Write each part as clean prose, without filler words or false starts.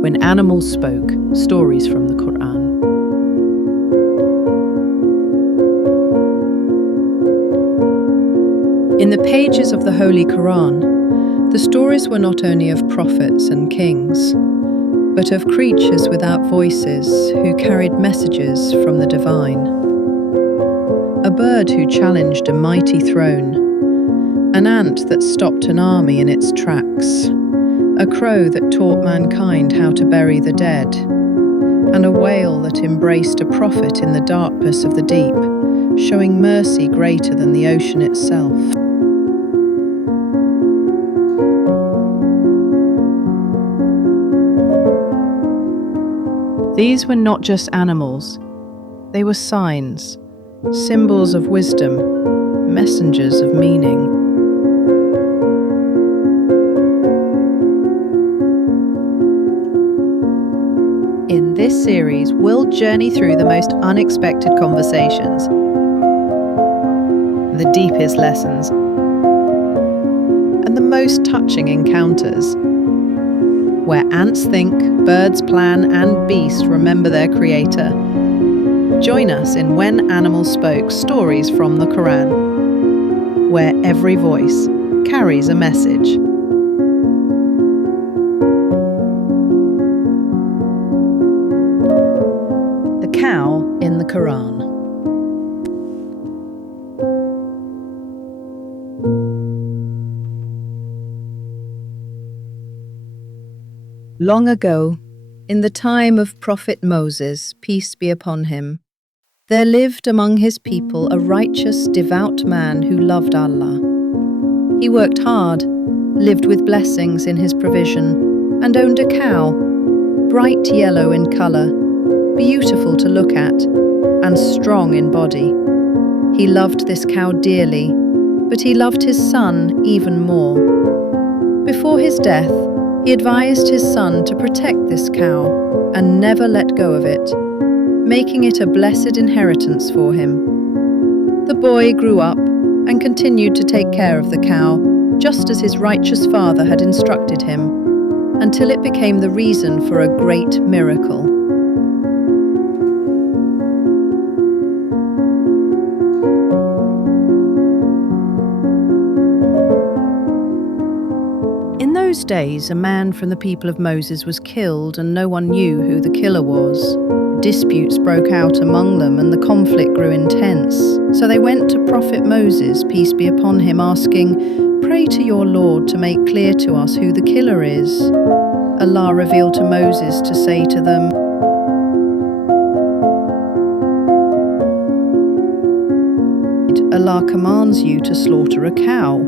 When Animals Spoke, Stories from the Quran. In the pages of the Holy Quran, the stories were not only of prophets and kings, but of creatures without voices who carried messages from the divine. A bird who challenged a mighty throne, an ant that stopped an army in its tracks, a crow that taught mankind how to bury the dead, and a whale that embraced a prophet in the darkness of the deep, showing mercy greater than the ocean itself. These were not just animals, they were signs, symbols of wisdom, messengers of meaning. In this series, we'll journey through the most unexpected conversations, the deepest lessons, and the most touching encounters. Where ants think, birds plan, and beasts remember their creator. Join us in When Animals Spoke, Stories from the Quran, where every voice carries a message. The cow in the Quran. Long ago, in the time of Prophet Moses, peace be upon him, there lived among his people a righteous, devout man who loved Allah. He worked hard, lived with blessings in his provision, and owned a cow, bright yellow in colour, beautiful to look at, and strong in body. He loved this cow dearly, but he loved his son even more. Before his death, he advised his son to protect this cow and never let go of it, making it a blessed inheritance for him. The boy grew up and continued to take care of the cow, just as his righteous father had instructed him, until it became the reason for a great miracle. In those days, a man from the people of Moses was killed and no one knew who the killer was. Disputes broke out among them and the conflict grew intense. So they went to Prophet Moses, peace be upon him, asking, "Pray to your Lord to make clear to us who the killer is." Allah revealed to Moses to say to them, "Allah commands you to slaughter a cow."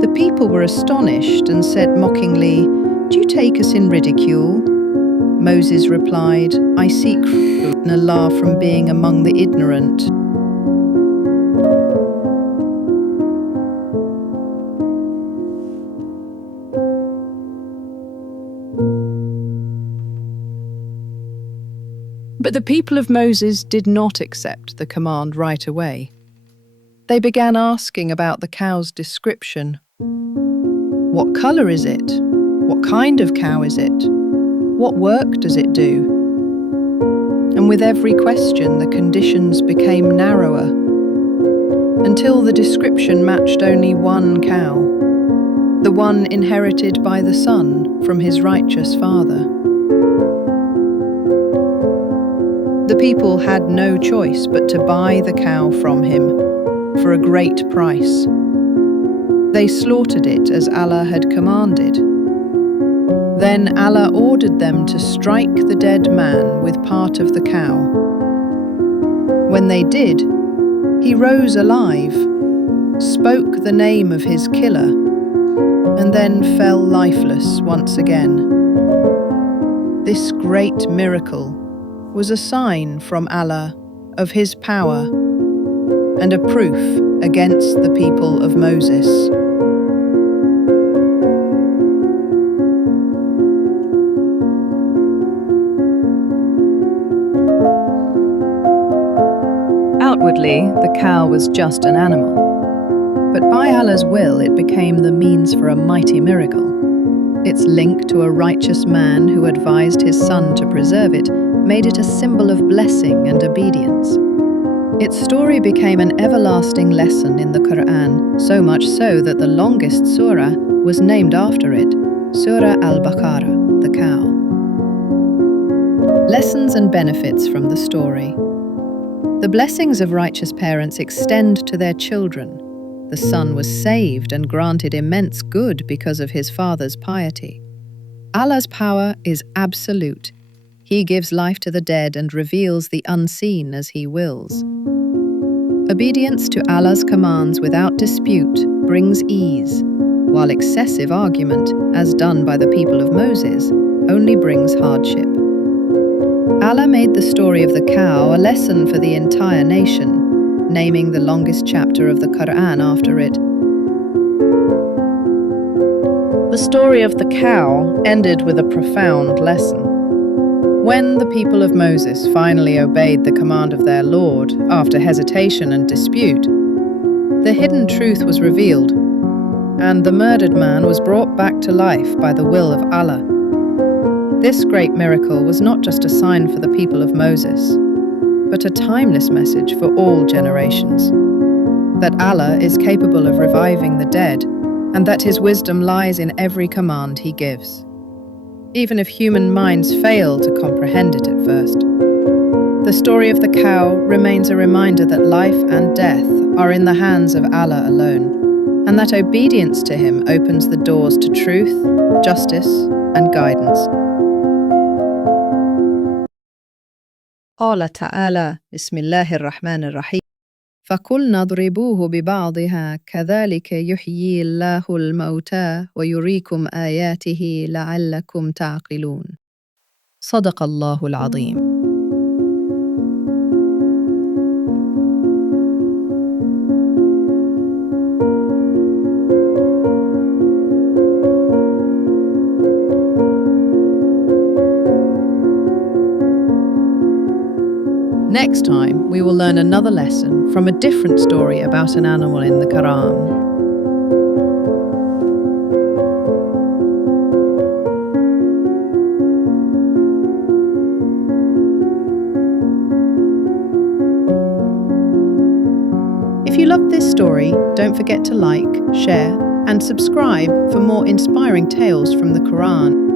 The people were astonished and said mockingly, "Do you take us in ridicule?" Moses replied, "I seek refuge in Allah from being among the ignorant." But the people of Moses did not accept the command right away. They began asking about the cow's description. What colour is it? What kind of cow is it? What work does it do? And with every question, the conditions became narrower, until the description matched only one cow, the one inherited by the son from his righteous father. The people had no choice but to buy the cow from him for a great price. They slaughtered it as Allah had commanded. Then Allah ordered them to strike the dead man with part of the cow. When they did, he rose alive, spoke the name of his killer, and then fell lifeless once again. This great miracle was a sign from Allah of his power and a proof against the people of Moses. Outwardly, the cow was just an animal. but by Allah's will it became the means for a mighty miracle. Its link to a righteous man who advised his son to preserve it made it a symbol of blessing and obedience. Its story became an everlasting lesson in the Qur'an, so much so that the longest surah was named after it, Surah Al-Baqarah, the cow. Lessons and benefits from the story. The blessings of righteous parents extend to their children. The son was saved and granted immense good because of his father's piety. Allah's power is absolute. He gives life to the dead and reveals the unseen as He wills. Obedience to Allah's commands without dispute brings ease, while excessive argument, as done by the people of Moses, only brings hardship. Allah made the story of the cow a lesson for the entire nation, naming the longest chapter of the Qur'an after it. The story of the cow ended with a profound lesson. When the people of Moses finally obeyed the command of their Lord after hesitation and dispute, the hidden truth was revealed, and the murdered man was brought back to life by the will of Allah. This great miracle was not just a sign for the people of Moses, but a timeless message for all generations, that Allah is capable of reviving the dead, and that His wisdom lies in every command He gives, even if human minds fail to comprehend it at first. The story of the cow remains a reminder that life and death are in the hands of Allah alone, and that obedience to Him opens the doors to truth, justice, and guidance. قال تعالى بسم الله الرحمن الرحيم فقلنا اضربوه ببعضها كذلك يحيي الله الموتى ويريكم آياته لعلكم تعقلون. صدق الله العظيم. Next time, we will learn another lesson from a different story about an animal in the Quran. If you loved this story, don't forget to like, share, and subscribe for more inspiring tales from the Quran.